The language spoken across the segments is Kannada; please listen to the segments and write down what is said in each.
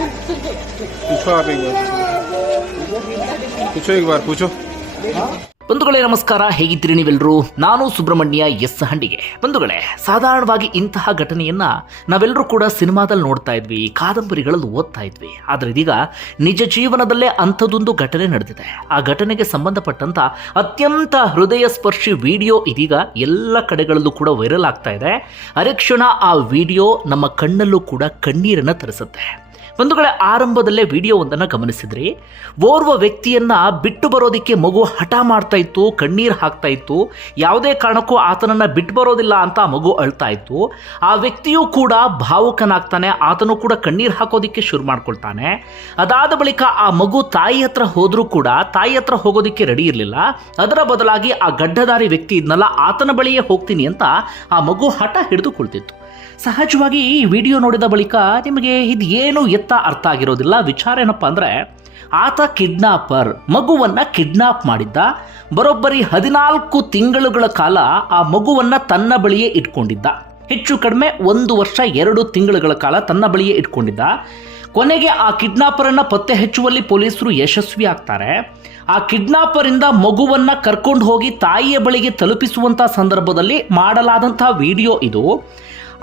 पूछो आप एक बार पूछो एक बार पूछो ಬಂಧುಗಳೇ, ನಮಸ್ಕಾರ. ಹೇಗಿದ್ದೀರಿ ನೀವೆಲ್ಲರೂ? ನಾನು ಸುಬ್ರಹ್ಮಣ್ಯ ಎಸ್ ಹಂಡಿಗೆ. ಬಂಧುಗಳೇ, ಸಾಧಾರಣವಾಗಿ ಇಂತಹ ಘಟನೆಯನ್ನ ನಾವೆಲ್ಲರೂ ಕೂಡ ಸಿನಿಮಾದಲ್ಲಿ ನೋಡ್ತಾ ಇದ್ವಿ, ಕಾದಂಬರಿಗಳಲ್ಲಿ ಓದ್ತಾ ಇದ್ವಿ. ಆದ್ರೆ ಇದೀಗ ನಿಜ ಜೀವನದಲ್ಲೇ ಅಂಥದ್ದೊಂದು ಘಟನೆ ನಡೆದಿದೆ. ಆ ಘಟನೆಗೆ ಸಂಬಂಧಪಟ್ಟಂತ ಅತ್ಯಂತ ಹೃದಯ ಸ್ಪರ್ಶಿ ವಿಡಿಯೋ ಇದೀಗ ಎಲ್ಲ ಕಡೆಗಳಲ್ಲೂ ಕೂಡ ವೈರಲ್ ಆಗ್ತಾ ಇದೆ. ಅರೆಕ್ಷಣ ಆ ವಿಡಿಯೋ ನಮ್ಮ ಕಣ್ಣಲ್ಲೂ ಕೂಡ ಕಣ್ಣೀರನ್ನ ತರಿಸುತ್ತೆ. ಬಂಧುಗಳ, ಆರಂಭದಲ್ಲೇ ವಿಡಿಯೋ ಒಂದನ್ನು ಗಮನಿಸಿದ್ರಿ. ಓರ್ವ ವ್ಯಕ್ತಿಯನ್ನ ಬಿಟ್ಟು ಬರೋದಕ್ಕೆ ಮಗು ಹಠ ಮಾಡ್ತಾ ಇತ್ತು, ಕಣ್ಣೀರು ಹಾಕ್ತಾ ಇತ್ತು, ಯಾವುದೇ ಕಾರಣಕ್ಕೂ ಆತನನ್ನು ಬಿಟ್ಟು ಬರೋದಿಲ್ಲ ಅಂತ ಮಗು ಅಳ್ತಾ ಇತ್ತು. ಆ ವ್ಯಕ್ತಿಯೂ ಕೂಡ ಭಾವುಕನಾಗ್ತಾನೆ, ಆತನು ಕೂಡ ಕಣ್ಣೀರು ಹಾಕೋದಿಕ್ಕೆ ಶುರು ಮಾಡ್ಕೊಳ್ತಾನೆ. ಅದಾದ ಬಳಿಕ ಆ ಮಗು ತಾಯಿ ಹತ್ರ ಹೋದರೂ ಕೂಡ, ತಾಯಿ ಹತ್ರ ಹೋಗೋದಿಕ್ಕೆ ರೆಡಿ ಇರಲಿಲ್ಲ. ಅದರ ಬದಲಾಗಿ ಆ ಗಡ್ಡದಾರಿ ವ್ಯಕ್ತಿ, ಇದ್ನಲ್ಲ, ಆತನ ಬಳಿಯೇ ಹೋಗ್ತೀನಿ ಅಂತ ಆ ಮಗು ಹಠ ಹಿಡಿದುಕೊಳ್ತಿತ್ತು. ಸಹಜವಾಗಿ ಈ ವಿಡಿಯೋ ನೋಡಿದ ಬಳಿಕ ನಿಮಗೆ ಇದು ಏನು ಎತ್ತ ಅರ್ಥ ಆಗಿರೋದಿಲ್ಲ. ವಿಚಾರ ಏನಪ್ಪ ಅಂದರೆ ಆತ ಕಿಡ್ನಾಪರ್, ಮಗುವನ್ನ ಕಿಡ್ನಾಪ್ ಮಾಡಿದ್ದ. ಬರೋಬ್ಬರಿ ಹದಿನಾಲ್ಕು ತಿಂಗಳುಗಳ ಕಾಲ ಆ ಮಗುವನ್ನ ತನ್ನ ಬಳಿಯೇ ಇಟ್ಕೊಂಡಿದ್ದ. ಹೆಚ್ಚು ಕಡಿಮೆ ಒಂದು ವರ್ಷ ಎರಡು ತಿಂಗಳುಗಳ ಕಾಲ ತನ್ನ ಬಳಿಯೇ ಇಟ್ಕೊಂಡಿದ್ದ. ಕೊನೆಗೆ ಆ ಕಿಡ್ನಾಪರನ್ನ ಪತ್ತೆ ಹಚ್ಚುವಲ್ಲಿ ಪೊಲೀಸರು ಯಶಸ್ವಿ ಆಗ್ತಾರೆ. ಆ ಕಿಡ್ನಾಪರ್ ಇಂದ ಮಗುವನ್ನ ಕರ್ಕೊಂಡು ಹೋಗಿ ತಾಯಿಯ ಬಳಿಗೆ ತಲುಪಿಸುವಂತ ಸಂದರ್ಭದಲ್ಲಿ ಮಾಡಲಾದಂತಹ ವಿಡಿಯೋ ಇದು.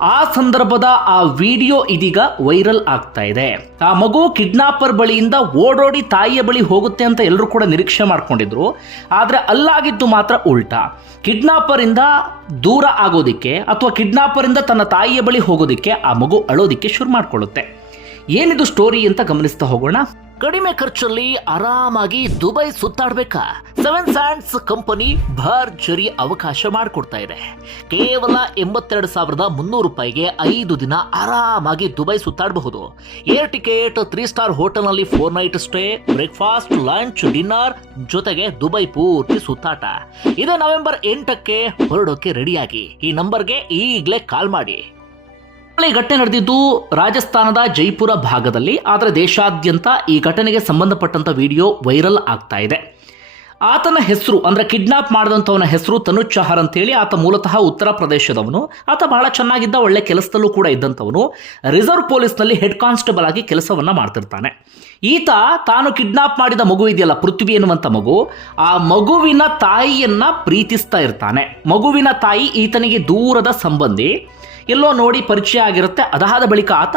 ಆ ಸಂದರ್ಭದ ಆ ವಿಡಿಯೋ ಇದೀಗ ವೈರಲ್ ಆಗ್ತಾ ಇದೆ. ಆ ಮಗು ಕಿಡ್ನಾಪರ್ ಬಳಿಯಿಂದ ಓಡೋಡಿ ತಾಯಿಯ ಬಳಿ ಹೋಗುತ್ತೆ ಅಂತ ಎಲ್ಲರೂ ಕೂಡ ನಿರೀಕ್ಷೆ ಮಾಡ್ಕೊಂಡಿದ್ರು. ಆದರೆ ಅಲ್ಲಾಗಿದ್ದು ಮಾತ್ರ ಉಲ್ಟಾ. ಕಿಡ್ನಾಪರ್ ಇಂದ ದೂರ ಆಗೋದಿಕ್ಕೆ ಅಥವಾ ಕಿಡ್ನಾಪರ್ ಇಂದ ತನ್ನ ತಾಯಿಯ ಬಳಿ ಹೋಗೋದಿಕ್ಕೆ ಆ ಮಗು ಅಳೋದಿಕ್ಕೆ ಶುರು ಮಾಡ್ಕೊಳ್ಳುತ್ತೆ. ಏನಿದು ಸ್ಟೋರಿ ಅಂತ ಗಮನಿಸ್ತಾ ಹೋಗೋಣ? ಕಡಿಮೆ ಖರ್ಚಲ್ಲಿ ಆರಾಮಾಗಿ ದುಬೈ ಸುತ್ತಾಡ್ಬೇಕಾ? ಸೆವೆನ್ ಸ್ಯಾಂಡ್ಸ್ ಕಂಪನಿ ಭರ್ಜರಿ ಅವಕಾಶ ಮಾಡಿಕೊಡ್ತಾ ಇದೆ. ಕೇವಲ ಎಂಬತ್ತೆರಡು ಸಾವಿರದ ಮುನ್ನೂರು ರೂಪಾಯಿಗೆ ಐದು ದಿನ ಆರಾಮಾಗಿ ದುಬೈ ಸುತ್ತಾಡಬಹುದು. ಏರ್ ಟಿಕೆಟ್ ತ್ರೀ ಸ್ಟಾರ್ ಹೋಟೆಲ್ನಲ್ಲಿ four night stay breakfast lunch dinner ಜೊತೆಗೆ ದುಬೈ ಪೂರ್ತಿ ಸುತ್ತಾಟ. ಇದು ನವೆಂಬರ್ ಎಂಟಕ್ಕೆ ಹೊರಡೋಕೆ ರೆಡಿಯಾಗಿ ಈ ನಂಬರ್ಗೆ ಈಗಲೇ ಕಾಲ್ ಮಾಡಿ. ಈ ಘಟನೆ ನಡೆದಿದ್ದು ರಾಜಸ್ಥಾನದ ಜೈಪುರ ಭಾಗದಲ್ಲಿ, ಆದರೆ ದೇಶಾದ್ಯಂತ ಈ ಘಟನೆಗೆ ಸಂಬಂಧಪಟ್ಟಂತ ವಿಡಿಯೋ ವೈರಲ್ ಆಗ್ತಾ ಇದೆ. ಆತನ ಹೆಸರು, ಅಂದ್ರೆ ಕಿಡ್ನಾಪ್ ಮಾಡಿದಂಥವನ ಹೆಸರು ತನುಜ್ ಚಹರ್ ಅಂತೇಳಿ ಆತ ಮೂಲತಃ ಉತ್ತರ ಪ್ರದೇಶದವನು. ಆತ ಬಹಳ ಚೆನ್ನಾಗಿದ್ದ, ಒಳ್ಳೆ ಕೆಲಸದಲ್ಲೂ ಕೂಡ ಇದ್ದಂಥವನು. ರಿಸರ್ವ್ ಪೊಲೀಸ್ನಲ್ಲಿ ಹೆಡ್ ಕಾನ್ಸ್ಟೇಬಲ್ ಆಗಿ ಕೆಲಸವನ್ನ ಮಾಡ್ತಿರ್ತಾನೆ. ಈತ ತಾನು ಕಿಡ್ನಾಪ್ ಮಾಡಿದ ಮಗು ಇದೆಯಲ್ಲ, ಪೃಥ್ವಿ ಎನ್ನುವಂಥ ಮಗು. ಆ ಮಗುವಿನ ತಾಯಿಯನ್ನ ಪ್ರೀತಿಸ್ತಾ ಇರ್ತಾನೆ. ಮಗುವಿನ ತಾಯಿ ಈತನಿಗೆ ದೂರದ ಸಂಬಂಧಿ. ಎಲ್ಲೋ ನೋಡಿ ಪರಿಚಯ ಆಗಿರುತ್ತೆ. ಅದಾದ ಬಳಿಕ ಆತ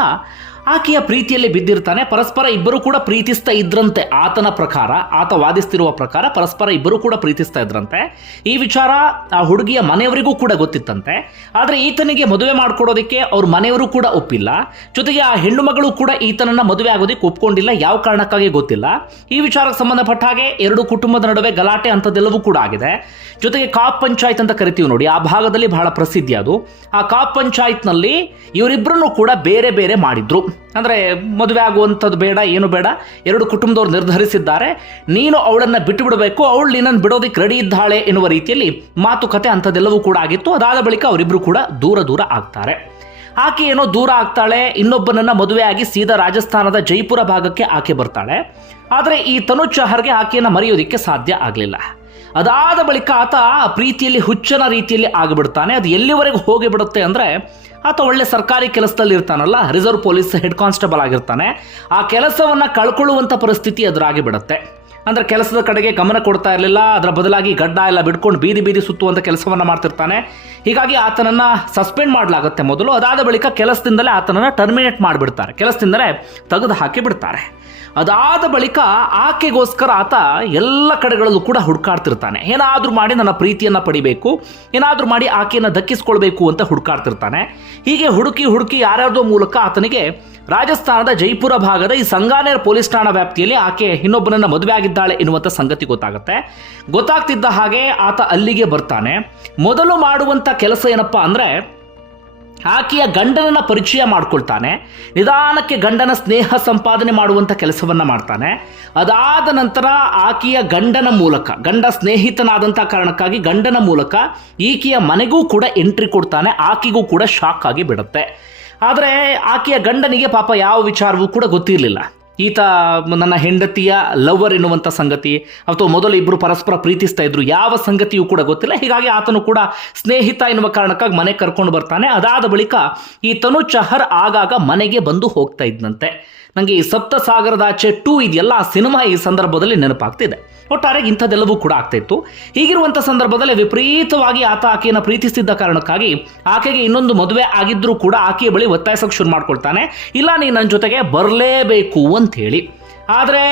ಆಕೆಯ ಪ್ರೀತಿಯಲ್ಲಿ ಬಿದ್ದಿರ್ತಾನೆ, ಪರಸ್ಪರ ಇಬ್ಬರು ಕೂಡ ಪ್ರೀತಿಸ್ತಾ ಇದ್ರಂತೆ. ಆತನ ಪ್ರಕಾರ, ಆತ ವಾದಿಸ್ತಿರುವ ಪ್ರಕಾರ ಪರಸ್ಪರ ಇಬ್ಬರು ಕೂಡ ಪ್ರೀತಿಸ್ತಾ ಇದ್ರಂತೆ. ಈ ವಿಚಾರ ಆ ಹುಡುಗಿಯ ಮನೆಯವರಿಗೂ ಕೂಡ ಗೊತ್ತಿತ್ತಂತೆ. ಆದರೆ ಈತನಿಗೆ ಮದುವೆ ಮಾಡ್ಕೊಡೋದಕ್ಕೆ ಅವ್ರ ಮನೆಯವರು ಕೂಡ ಒಪ್ಪಿಲ್ಲ. ಜೊತೆಗೆ ಆ ಹೆಣ್ಣು ಮಗಳು ಕೂಡ ಈತನನ್ನ ಮದುವೆ ಆಗೋದಕ್ಕೆ ಒಪ್ಕೊಂಡಿಲ್ಲ, ಯಾವ ಕಾರಣಕ್ಕಾಗಿ ಗೊತ್ತಿಲ್ಲ. ಈ ವಿಚಾರಕ್ಕೆ ಸಂಬಂಧಪಟ್ಟ ಹಾಗೆ ಎರಡು ಕುಟುಂಬದ ನಡುವೆ ಗಲಾಟೆ ಅಂಥದ್ದೆಲ್ಲವೂ ಕೂಡ ಆಗಿದೆ. ಜೊತೆಗೆ ಕಾಪ್ ಪಂಚಾಯತ್ ಅಂತ ಕರಿತೀವಿ ನೋಡಿ, ಆ ಭಾಗದಲ್ಲಿ ಬಹಳ ಪ್ರಸಿದ್ಧಿ ಅದು. ಆ ಕಾಪ್ ಪಂಚಾಯತ್ನಲ್ಲಿ ಇವರಿಬ್ಬರನ್ನು ಕೂಡ ಬೇರೆ ಬೇರೆ ಮಾಡಿದ್ರು. ಅಂದರೆ ಮದುವೆ ಆಗುವಂಥದ್ದು ಬೇಡ, ಏನು ಬೇಡ, ಎರಡು ಕುಟುಂಬದವರು ನಿರ್ಧರಿಸಿದ್ದಾರೆ. ನೀನು ಅವಳನ್ನು ಬಿಟ್ಟು ಬಿಡಬೇಕು ಅವಳು ನಿನ್ನನ್ನು ಬಿಡೋದಕ್ಕೆ ರೆಡಿ ಇದ್ದಾಳೆ ಎನ್ನುವ ರೀತಿಯಲ್ಲಿ ಮಾತುಕತೆ ಅಂಥದ್ದೆಲ್ಲವೂ ಕೂಡ ಆಗಿತ್ತು. ಅದಾದ ಬಳಿಕ ಅವರಿಬ್ಬರು ಕೂಡ ದೂರ ದೂರ ಆಗ್ತಾರೆ. ಆಕೆ ಏನೋ ದೂರ ಆಗ್ತಾಳೆ, ಇನ್ನೊಬ್ಬನನ್ನ ಮದುವೆಯಾಗಿ ಸೀದಾ ರಾಜಸ್ಥಾನದ ಜೈಪುರ ಭಾಗಕ್ಕೆ ಆಕೆ ಬರ್ತಾಳೆ. ಆದರೆ ಈ ತನು ಚಹರ್ಗೆ ಆಕೆಯನ್ನು ಮರೆಯೋದಕ್ಕೆ ಸಾಧ್ಯ ಆಗಲಿಲ್ಲ. ಅದಾದ ಬಳಿಕ ಆತ ಪ್ರೀತಿಯಲ್ಲಿ ಹುಚ್ಚನ ರೀತಿಯಲ್ಲಿ ಆಗಿಬಿಡ್ತಾನೆ. ಅದು ಎಲ್ಲಿವರೆಗೂ ಹೋಗಿಬಿಡುತ್ತೆ ಅಂದರೆ ಆತ ಒಳ್ಳೆ ಸರ್ಕಾರಿ ಕೆಲಸದಲ್ಲಿ ಇರ್ತಾನಲ್ಲ, ರಿಸರ್ವ್ ಪೊಲೀಸ್ ಹೆಡ್ ಕಾನ್ಸ್ಟೇಬಲ್ ಆಗಿರ್ತಾನೆ. ಆ ಕೆಲಸವನ್ನು ಕಳ್ಕೊಳ್ಳುವಂಥ ಪರಿಸ್ಥಿತಿ ಎದುರಾಗಿ ಬಿಡುತ್ತೆ. ಅಂದರೆ ಕೆಲಸದ ಕಡೆಗೆ ಗಮನ ಕೊಡ್ತಾ ಇರಲಿಲ್ಲ, ಅದರ ಬದಲಾಗಿ ಗಡ್ಡ ಎಲ್ಲ ಬಿಡ್ಕೊಂಡು ಬೀದಿ ಬೀದಿ ಸುತ್ತುವಂಥ ಕೆಲಸವನ್ನು ಮಾಡ್ತಿರ್ತಾನೆ. ಹೀಗಾಗಿ ಆತನನ್ನು ಸಸ್ಪೆಂಡ್ ಮಾಡಲಾಗುತ್ತೆ ಮೊದಲು. ಅದಾದ ಬಳಿಕ ಕೆಲಸದಿಂದಲೇ ಆತನನ್ನು ಟರ್ಮಿನೇಟ್ ಮಾಡಿಬಿಡ್ತಾರೆ. ಕೆಲಸದಿಂದಲೇ ತೆಗೆದು ಹಾಕಿ ಬಿಡ್ತಾರೆ. ಅದಾದ ಬಳಿಕ ಆಕೆಗೋಸ್ಕರ ಆತ ಎಲ್ಲ ಕಡೆಗಳಲ್ಲೂ ಕೂಡ ಹುಡುಕಾಡ್ತಿರ್ತಾನೆ. ಏನಾದರೂ ಮಾಡಿ ನನ್ನ ಪ್ರೀತಿಯನ್ನು ಪಡಿಬೇಕು, ಏನಾದರೂ ಮಾಡಿ ಆಕೆಯನ್ನು ದಕ್ಕಿಸ್ಕೊಳ್ಬೇಕು ಅಂತ ಹುಡುಕಾಡ್ತಿರ್ತಾನೆ. ಹೀಗೆ ಹುಡುಕಿ ಹುಡುಕಿ ಯಾರ್ಯಾರ್ದೋ ಮೂಲಕ ಆತನಿಗೆ ರಾಜಸ್ಥಾನದ ಜೈಪುರ ಭಾಗದ ಈ ಸಂಗಾನೇರ್ ಪೊಲೀಸ್ ಠಾಣಾ ವ್ಯಾಪ್ತಿಯಲ್ಲಿ ಆಕೆ ಇನ್ನೊಬ್ಬನನ್ನ ಮದುವೆ ಆಗಿದ್ದಾಳೆ ಎನ್ನುವಂಥ ಸಂಗತಿ ಗೊತ್ತಾಗುತ್ತೆ. ಗೊತ್ತಾಗ್ತಿದ್ದ ಹಾಗೆ ಆತ ಅಲ್ಲಿಗೆ ಬರ್ತಾನೆ. ಮೊದಲು ಮಾಡುವಂಥ ಕೆಲಸ ಏನಪ್ಪಾ ಅಂದರೆ ಆಕೆಯ ಗಂಡನನ್ನ ಪರಿಚಯ ಮಾಡ್ಕೊಳ್ತಾನೆ, ನಿಧಾನಕ್ಕೆ ಗಂಡನ ಸ್ನೇಹ ಸಂಪಾದನೆ ಮಾಡುವಂಥ ಕೆಲಸವನ್ನ ಮಾಡ್ತಾನೆ. ಅದಾದ ನಂತರ ಆಕೆಯ ಗಂಡನ ಮೂಲಕ, ಗಂಡ ಸ್ನೇಹಿತನಾದಂಥ ಕಾರಣಕ್ಕಾಗಿ ಗಂಡನ ಮೂಲಕ ಈಕೆಯ ಮನೆಗೂ ಕೂಡ ಎಂಟ್ರಿ ಕೊಡ್ತಾನೆ, ಆಕೆಗೂ ಕೂಡ ಶಾಕ್ ಆಗಿ ಬಿಡುತ್ತೆ. ಆದರೆ ಆಕೆಯ ಗಂಡನಿಗೆ ಪಾಪ ಯಾವ ವಿಚಾರವೂ ಕೂಡ ಗೊತ್ತಿರಲಿಲ್ಲ. ಈತ ನನ್ನ ಹೆಂಡತಿಯ ಲವರ್ ಎನ್ನುವಂಥ ಸಂಗತಿ, ಅಥವಾ ಮೊದಲು ಇಬ್ಬರು ಪರಸ್ಪರ ಪ್ರೀತಿಸ್ತಾ ಇದ್ರು, ಯಾವ ಸಂಗತಿಯೂ ಕೂಡ ಗೊತ್ತಿಲ್ಲ. ಹೀಗಾಗಿ ಆತನು ಕೂಡ ಸ್ನೇಹಿತ ಎನ್ನುವ ಕಾರಣಕ್ಕಾಗಿ ಮನೆ ಕರ್ಕೊಂಡು ಬರ್ತಾನೆ. ಅದಾದ ಬಳಿಕ ಈ ತನು ಚಹರ್ ಆಗಾಗ ಮನೆಗೆ ಬಂದು ಹೋಗ್ತಾ ಇದ್ದಂತೆ ನನಗೆ ಈ ಸಪ್ತ ಸಾಗರದಾಚೆ ಟೂ ಇದೆಯಲ್ಲ, ಆ ಸಿನಿಮಾ ಈ ಸಂದರ್ಭದಲ್ಲಿ ನೆನಪಾಗ್ತಿದೆ. ಒಟ್ಟಾರೆ ಇಂಥದ್ದೆಲ್ಲವೂ ಕೂಡ ಆಗ್ತಾ ಇತ್ತು. ಹೀಗಿರುವಂಥ ಸಂದರ್ಭದಲ್ಲಿ ವಿಪರೀತವಾಗಿ ಆತ ಆಕೆಯನ್ನು ಪ್ರೀತಿಸ್ತಿದ್ದ ಕಾರಣಕ್ಕಾಗಿ ಆಕೆಗೆ ಇನ್ನೊಂದು ಮದುವೆ ಆಗಿದ್ರೂ ಕೂಡ ಆಕೆಯ ಬಳಿ ಒತ್ತಾಯಿಸೋಕೆ ಶುರು ಮಾಡ್ಕೊಳ್ತಾನೆ. ಇಲ್ಲ, ನೀನು ನನ್ನ ಜೊತೆಗೆ ಬರಲೇಬೇಕು ಅಂತ ಹೇಳಿ ಆದರೆ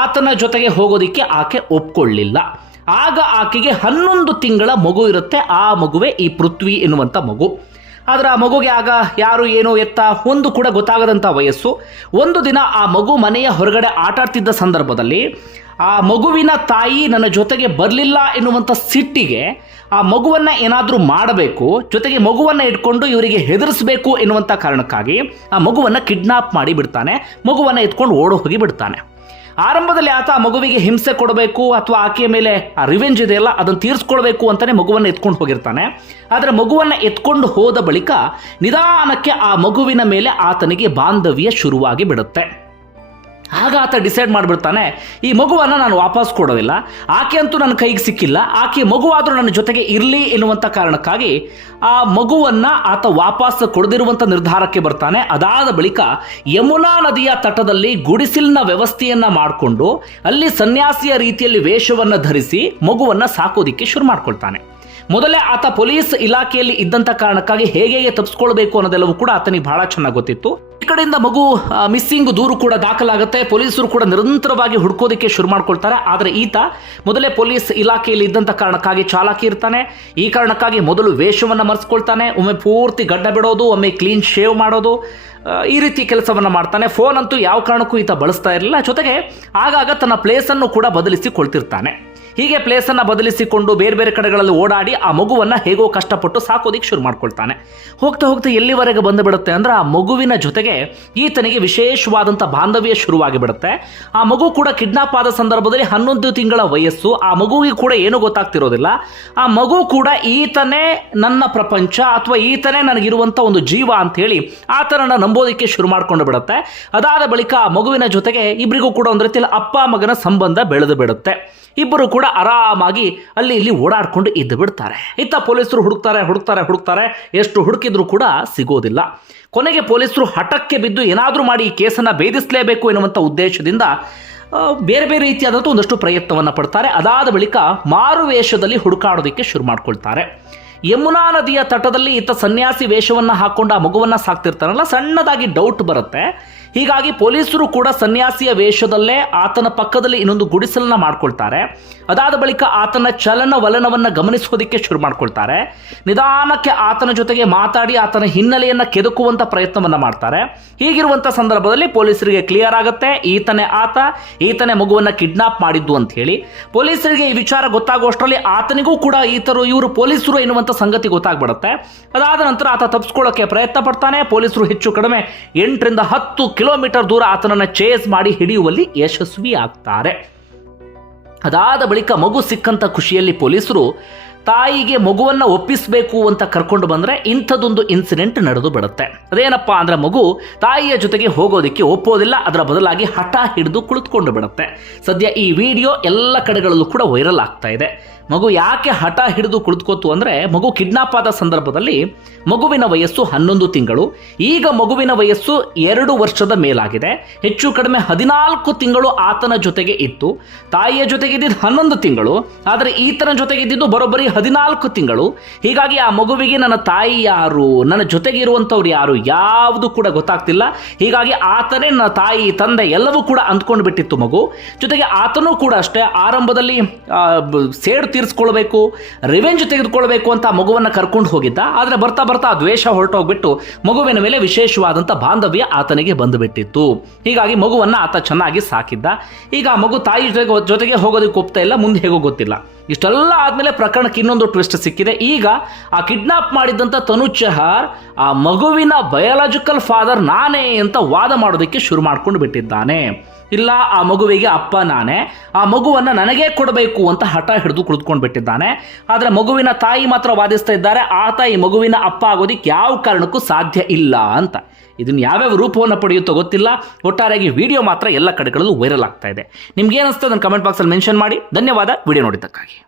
ಆತನ ಜೊತೆಗೆ ಹೋಗೋದಿಕ್ಕೆ ಆಕೆ ಒಪ್ಕೊಳ್ಳಿಲ್ಲ. ಆಗ ಆಕೆಗೆ ಹನ್ನೊಂದು ತಿಂಗಳ ಮಗು ಇರುತ್ತೆ. ಆ ಮಗುವೆ ಈ ಪೃಥ್ವಿ ಎನ್ನುವಂಥ ಮಗು. ಆದರೆ ಆ ಮಗುಗೆ ಆಗ ಯಾರು ಏನು ಎತ್ತ ಒಂದು ಕೂಡ ಗೊತ್ತಾಗದಂಥ ವಯಸ್ಸು. ಒಂದು ದಿನ ಆ ಮಗು ಮನೆಯ ಹೊರಗಡೆ ಆಟಾಡ್ತಿದ್ದ ಸಂದರ್ಭದಲ್ಲಿ ಆ ಮಗುವಿನ ತಾಯಿ ನನ್ನ ಜೊತೆಗೆ ಬರಲಿಲ್ಲ ಎನ್ನುವಂಥ ಸಿಟ್ಟಿಗೆ ಆ ಮಗುವನ್ನು ಏನಾದರೂ ಮಾಡಬೇಕು, ಜೊತೆಗೆ ಮಗುವನ್ನು ಇಟ್ಕೊಂಡು ಇವರಿಗೆ ಹೆದರಿಸಬೇಕು ಎನ್ನುವಂಥ ಕಾರಣಕ್ಕಾಗಿ ಆ ಮಗುವನ್ನು ಕಿಡ್ನಾಪ್ ಮಾಡಿ ಬಿಡ್ತಾನೆ, ಮಗುವನ್ನು ಎತ್ಕೊಂಡು ಓಡೋ ಹೋಗಿ ಬಿಡ್ತಾನೆ. ಆರಂಭದಲ್ಲಿ ಆತ ಮಗುವಿಗೆ ಹಿಂಸೆ ಕೊಡಬೇಕು ಅಥವಾ ಆಕೆಯ ಮೇಲೆ ಆ ರಿವೆಂಜ್ ಇದೆಯಲ್ಲ ಅದನ್ನು ತೀರಿಸ್ಕೊಳ್ಬೇಕು ಅಂತಾನೆ ಮಗುವನ್ನು ಎತ್ಕೊಂಡು ಹೋಗಿರ್ತಾನೆ. ಆದರೆ ಮಗುವನ್ನು ಎತ್ಕೊಂಡು ಹೋದ ಬಳಿಕ ನಿಧಾನಕ್ಕೆ ಆ ಮಗುವಿನ ಮೇಲೆ ಆತನಿಗೆ ಬಾಂಧವ್ಯ ಶುರುವಾಗಿ ಬಿಡುತ್ತೆ. ಆಗ ಆತ ಡಿಸೈಡ್ ಮಾಡಿಬಿಡ್ತಾನೆ, ಈ ಮಗುವನ್ನು ನಾನು ವಾಪಸ್ ಕೊಡೋದಿಲ್ಲ, ಆಕೆ ಅಂತೂ ನನ್ನ ಕೈಗೆ ಸಿಕ್ಕಿಲ್ಲ, ಆಕೆ ಮಗುವಾದರೂ ನನ್ನ ಜೊತೆಗೆ ಇರಲಿ ಎನ್ನುವಂಥ ಕಾರಣಕ್ಕಾಗಿ ಆ ಮಗುವನ್ನು ಆತ ವಾಪಸ್ ಕೊಡದಿರುವಂಥ ನಿರ್ಧಾರಕ್ಕೆ ಬರ್ತಾನೆ. ಅದಾದ ಬಳಿಕ ಯಮುನಾ ನದಿಯ ತಟದಲ್ಲಿ ಗುಡಿಸಿಲಿನ ವ್ಯವಸ್ಥೆಯನ್ನು ಮಾಡಿಕೊಂಡು, ಅಲ್ಲಿ ಸನ್ಯಾಸಿಯ ರೀತಿಯಲ್ಲಿ ವೇಷವನ್ನು ಧರಿಸಿ ಮಗುವನ್ನು ಸಾಕೋದಿಕ್ಕೆ ಶುರು ಮಾಡ್ಕೊಳ್ತಾನೆ. ಮೊದಲೇ ಆತ ಪೊಲೀಸ್ ಇಲಾಖೆಯಲ್ಲಿ ಇದ್ದಂಥ ಕಾರಣಕ್ಕಾಗಿ ಹೇಗೆ ತಪ್ಪಿಸ್ಕೊಳ್ಬೇಕು ಅನ್ನೋದೆಲ್ಲವೂ ಕೂಡ ಆತನಿಗೆ ಬಹಳ ಚೆನ್ನಾಗಿ ಗೊತ್ತಿತ್ತು. ಕಡೆಯಿಂದ ಮಗು ಮಿಸ್ಸಿಂಗ್ ದೂರು ಕೂಡ ದಾಖಲಾಗುತ್ತೆ. ಪೊಲೀಸರು ಕೂಡ ನಿರಂತರವಾಗಿ ಹುಡ್ಕೋದಕ್ಕೆ ಶುರು ಮಾಡ್ಕೊಳ್ತಾರೆ. ಆದರೆ ಈತ ಮೊದಲೇ ಪೊಲೀಸ್ ಇಲಾಖೆಯಲ್ಲಿ ಇದ್ದಂಥ ಕಾರಣಕ್ಕಾಗಿ ಚಾಲಾಕಿ ಇರ್ತಾನೆ. ಈ ಕಾರಣಕ್ಕಾಗಿ ಮೊದಲು ವೇಷವನ್ನು ಮರೆಸ್ಕೊಳ್ತಾನೆ. ಒಮ್ಮೆ ಪೂರ್ತಿ ಗಡ್ಡ ಬಿಡೋದು, ಒಮ್ಮೆ ಕ್ಲೀನ್ ಶೇವ್ ಮಾಡೋದು ಈ ರೀತಿ ಕೆಲಸವನ್ನು ಮಾಡ್ತಾನೆ. ಫೋನ್ ಅಂತೂ ಯಾವ ಕಾರಣಕ್ಕೂ ಈತ ಬಳಸ್ತಾ ಇರಲಿಲ್ಲ. ಜೊತೆಗೆ ಆಗಾಗ ತನ್ನ ಪ್ಲೇಸನ್ನು ಕೂಡ ಬದಲಿಸಿಕೊಳ್ತಿರ್ತಾನೆ. ಹೀಗೆ ಪ್ಲೇಸನ್ನು ಬದಲಿಸಿಕೊಂಡು ಬೇರೆ ಬೇರೆ ಕಡೆಗಳಲ್ಲಿ ಓಡಾಡಿ ಆ ಮಗುವನ್ನು ಹೇಗೋ ಕಷ್ಟಪಟ್ಟು ಸಾಕೋದಿಕ್ಕೆ ಶುರು ಮಾಡ್ಕೊಳ್ತಾನೆ. ಹೋಗ್ತಾ ಹೋಗ್ತಾ ಎಲ್ಲಿವರೆಗೆ ಬಂದು ಬಿಡುತ್ತೆ ಅಂದ್ರೆ ಆ ಮಗುವಿನ ಜೊತೆಗೆ ಈತನಿಗೆ ವಿಶೇಷವಾದಂಥ ಬಾಂಧವ್ಯ ಶುರುವಾಗಿ ಬಿಡುತ್ತೆ. ಆ ಮಗು ಕೂಡ ಕಿಡ್ನಾಪ್ ಆದ ಸಂದರ್ಭದಲ್ಲಿ ಹನ್ನೊಂದು ತಿಂಗಳ ವಯಸ್ಸು. ಆ ಮಗುವಿಗೆ ಕೂಡ ಏನೂ ಗೊತ್ತಾಗ್ತಿರೋದಿಲ್ಲ. ಆ ಮಗು ಕೂಡ ಈತನೇ ನನ್ನ ಪ್ರಪಂಚ ಅಥವಾ ಈತನೇ ನನಗಿರುವಂಥ ಒಂದು ಜೀವ ಅಂತ ಹೇಳಿ ಥರನ ನಂಬೋದಕ್ಕೆ ಶುರು ಮಾಡ್ಕೊಂಡು ಬಿಡುತ್ತೆ. ಅದಾದ ಬಳಿಕ ಆ ಮಗುವಿನ ಜೊತೆಗೆ ಇಬ್ಬರಿಗೂ ಕೂಡ ಒಂದು ರೀತಿಯಲ್ಲಿ ಅಪ್ಪ ಮಗನ ಸಂಬಂಧ ಬೆಳೆದು ಬಿಡುತ್ತೆ. ಇಬ್ಬರು ಕೂಡ ಆರಾಮಾಗಿ ಅಲ್ಲಿ ಇಲ್ಲಿ ಓಡಾಡ್ಕೊಂಡು ಇದ್ದು ಬಿಡ್ತಾರೆ. ಇತ್ತ ಪೊಲೀಸರು ಹುಡುಕ್ತಾರೆ ಹುಡುಕ್ತಾರೆ ಹುಡುಕ್ತಾರೆ. ಎಷ್ಟು ಹುಡುಕಿದ್ರೂ ಕೂಡ ಸಿಗೋದಿಲ್ಲ. ಕೊನೆಗೆ ಪೊಲೀಸರು ಹಠಕ್ಕೆ ಬಿದ್ದು ಏನಾದರೂ ಮಾಡಿ ಈ ಕೇಸನ್ನು ಭೇದಿಸಲೇಬೇಕು ಎನ್ನುವಂಥ ಉದ್ದೇಶದಿಂದ ಬೇರೆ ಬೇರೆ ರೀತಿಯಾದಂಥ ಒಂದಷ್ಟು ಪ್ರಯತ್ನವನ್ನು ಪಡ್ತಾರೆ. ಅದಾದ ಬಳಿಕ ಮಾರು ವೇಷದಲ್ಲಿ ಹುಡುಕಾಡೋದಕ್ಕೆ ಶುರು ಮಾಡ್ಕೊಳ್ತಾರೆ. ಯಮುನಾ ನದಿಯ ತಟದಲ್ಲಿ ಇತ್ತ ಸನ್ಯಾಸಿ ವೇಷವನ್ನು ಹಾಕೊಂಡು ಆ ಮಗುವನ್ನು ಸಾಕ್ತಿರ್ತಾರಲ್ಲ, ಸಣ್ಣದಾಗಿ ಡೌಟ್ ಬರುತ್ತೆ. ಹೀಗಾಗಿ ಪೊಲೀಸರು ಕೂಡ ಸನ್ಯಾಸಿಯ ವೇಷದಲ್ಲೇ ಆತನ ಪಕ್ಕದಲ್ಲಿ ಇನ್ನೊಂದು ಗುಡಿಸಲನ್ನ ಮಾಡ್ಕೊಳ್ತಾರೆ. ಅದಾದ ಬಳಿಕ ಆತನ ಚಲನ ವಲನವನ್ನ ಗಮನಿಸೋದಕ್ಕೆ ಶುರು ಮಾಡ್ಕೊಳ್ತಾರೆ. ನಿಧಾನಕ್ಕೆ ಆತನ ಜೊತೆಗೆ ಮಾತಾಡಿ ಆತನ ಹಿನ್ನೆಲೆಯನ್ನು ಕೆದಕುವಂತ ಪ್ರಯತ್ನವನ್ನ ಮಾಡ್ತಾರೆ. ಹೀಗಿರುವಂತ ಸಂದರ್ಭದಲ್ಲಿ ಪೊಲೀಸರಿಗೆ ಕ್ಲಿಯರ್ ಆಗುತ್ತೆ, ಈತನೇ ಆತ, ಈತನೇ ಮಗುವನ್ನ ಕಿಡ್ನಾಪ್ ಮಾಡಿದ್ದು ಅಂತ ಹೇಳಿ. ಪೊಲೀಸರಿಗೆ ಈ ವಿಚಾರ ಗೊತ್ತಾಗುವಷ್ಟರಲ್ಲಿ ಆತನಿಗೂ ಕೂಡ ಈತರು, ಇವರು ಪೊಲೀಸರು ಎನ್ನುವಂತ ಸಂಗತಿ ಗೊತ್ತಾಗ್ಬಿಡುತ್ತೆ. ಅದಾದ ನಂತರ ಆತ ತಪ್ಪಿಸ್ಕೊಳ್ಳೋಕೆ ಪ್ರಯತ್ನ ಪಡ್ತಾನೆ. ಪೊಲೀಸರು ಹೆಚ್ಚು ಕಡಿಮೆ ಎಂಟರಿಂದ ಹತ್ತು ಕಿಲೋಮೀಟರ್ ದೂರ ಆತನನ್ನು ಚೇಸ್ ಮಾಡಿ ಹಿಡಿಯುವಲ್ಲಿ ಯಶಸ್ವಿ ಆಗ್ತಾರೆ ಅದಾದ ಬಳಿಕ ಮಗು ಸಿಕ್ಕಂತ ಖುಷಿಯಲ್ಲಿ ಪೊಲೀಸರು ತಾಯಿಗೆ ಮಗುವನ್ನ ಒಪ್ಪಿಸಬೇಕು ಅಂತ ಕರ್ಕೊಂಡು ಬಂದ್ರೆ ಇಂಥದ್ದೊಂದು ಇನ್ಸಿಡೆಂಟ್ ನಡೆದು ಬಿಡುತ್ತೆ. ಅದೇನಪ್ಪ ಅಂದ್ರೆ ಮಗು ತಾಯಿಯ ಜೊತೆಗೆ ಹೋಗೋದಕ್ಕೆ ಒಪ್ಪೋದಿಲ್ಲ, ಅದರ ಬದಲಾಗಿ ಹಠ ಹಿಡಿದು ಕುಳಿತುಕೊಂಡು ಬಿಡುತ್ತೆ. ಸದ್ಯ ಈ ವಿಡಿಯೋ ಎಲ್ಲ ಕಡೆಗಳಲ್ಲೂ ಕೂಡ ವೈರಲ್ ಆಗ್ತಾ ಇದೆ. ಮಗು ಯಾಕೆ ಹಠ ಹಿಡಿದು ಕುಳಿತುಕೋತು ಅಂದ್ರೆ ಮಗು ಕಿಡ್ನಾಪ್ ಆದ ಸಂದರ್ಭದಲ್ಲಿ ಮಗುವಿನ ವಯಸ್ಸು ಹನ್ನೊಂದು ತಿಂಗಳು, ಈಗ ಮಗುವಿನ ವಯಸ್ಸು ಎರಡು ವರ್ಷದ ಮೇಲಾಗಿದೆ. ಹೆಚ್ಚು ಕಡಿಮೆ ಹದಿನಾಲ್ಕು ತಿಂಗಳು ಆತನ ಜೊತೆಗೆ ಇತ್ತು. ತಾಯಿಯ ಜೊತೆಗೆ ಇದ್ದಿದ್ದು ಹನ್ನೊಂದು ತಿಂಗಳು, ಆದರೆ ಈತನ ಜೊತೆಗೆ ಇದ್ದಿದ್ದು ಬರೋಬ್ಬರಿ ಹದಿನಾಲ್ಕು ತಿಂಗಳು. ಹೀಗಾಗಿ ಆ ಮಗುವಿಗೆ ನನ್ನ ತಾಯಿ ಯಾರು? ನನ್ನ ಜೊತೆಗೆ ಇರುವಂಥವ್ರು ಯಾರು? ಯಾವುದು ಕೂಡ ಗೊತ್ತಾಗ್ತಿಲ್ಲ. ಹೀಗಾಗಿ ಆತನೇ ನನ್ನ ತಾಯಿ, ತಂದೆ ಎಲ್ಲವೂ ಕೂಡ ಅಂದ್ಕೊಂಡು ಬಿಟ್ಟಿತ್ತು ಮಗು. ಜೊತೆಗೆ ಆತನೂ ಕೂಡ ಅಷ್ಟೇ ಆರಂಭದಲ್ಲಿ ಸೇಡು ತೀರಿಸ್ಕೊಳ್ಬೇಕು, ರಿವೆಂಜ್ ತೆಗೆದುಕೊಳ್ಬೇಕು ಅಂತ ಮಗುವನ್ನು ಕರ್ಕೊಂಡು ಹೋಗಿದ್ದ. ಆದರೆ ಬರ್ತಾ ಬರ್ತಾ ದ್ವೇಷ ಹೊರಟೋಗ್ಬಿಟ್ಟು ಮಗುವಿನ ಮೇಲೆ ವಿಶೇಷವಾದಂಥ ಬಾಂಧವ್ಯ ಆತನಿಗೆ ಬಂದುಬಿಟ್ಟಿತ್ತು. ಹೀಗಾಗಿ ಮಗುವನ್ನು ಆತ ಚೆನ್ನಾಗಿ ಸಾಕಿದ್ದ. ಈಗ ಮಗು ತಾಯಿ ಜೊತೆಗೆ ಜೊತೆಗೆ ಹೋಗೋದಕ್ಕೆ ಒಪ್ತಾ ಇಲ್ಲ, ಮುಂದೆ ಹೇಗೋ ಗೊತ್ತಿಲ್ಲ. ಇಷ್ಟೆಲ್ಲ ಆದಮೇಲೆ ಪ್ರಕರಣಕ್ಕೆ ಇನ್ನೊಂದು ಟ್ವಿಸ್ಟ್ ಸಿಕ್ಕಿದೆ. ಈಗ ಆ ಕಿಡ್ನಾಪ್ ಮಾಡಿದ್ದಂಥ ತನುಜ್ ಚಹಾರ್, ಆ ಮಗುವಿನ ಬಯಾಲಜಿಕಲ್ ಫಾದರ್ ನಾನೇ ಅಂತ ವಾದ ಮಾಡೋದಕ್ಕೆ ಶುರು ಮಾಡ್ಕೊಂಡು ಬಿಟ್ಟಿದ್ದಾನೆ. ಇಲ್ಲ, ಆ ಮಗುವಿಗೆ ಅಪ್ಪ ನಾನೇ. ಆ ಮಗುವನ್ನು ನನಗೇ ಕೊಡಬೇಕು ಅಂತ ಹಠ ಹಿಡಿದು ಕುಳಿತುಕೊಂಡು ಬಿಟ್ಟಿದ್ದಾನೆ. ಆದರೆ ಮಗುವಿನ ತಾಯಿ ಮಾತ್ರ ವಾದಿಸ್ತಾ ಇದ್ದಾರೆ ಆ ತಾಯಿ ಮಗುವಿನ ಅಪ್ಪ ಆಗೋದಿಕ್ಕೆ ಯಾವ ಕಾರಣಕ್ಕೂ ಸಾಧ್ಯ ಇಲ್ಲ ಅಂತ. ಇದನ್ನು ಯಾವ್ಯಾವ ರೂಪವನ್ನು ಪಡೆಯುತ್ತೋ ಗೊತ್ತಿಲ್ಲ. ಒಟ್ಟಾರೆಯಾಗಿ ವಿಡಿಯೋ ಮಾತ್ರ ಎಲ್ಲ ಕಡೆಗಳಲ್ಲೂ ವೈರಲ್ ಆಗ್ತಾ ಇದೆ. ನಿಮ್ಗೆ ಏನಿಸ್ತದೆ ಅದನ್ನು ಕಮೆಂಟ್ ಬಾಕ್ಸಲ್ಲಿ ಮೆನ್ಷನ್ ಮಾಡಿ. ಧನ್ಯವಾದ. ವಿಡಿಯೋ ನೋಡಿದ್ದಕ್ಕಾಗಿ.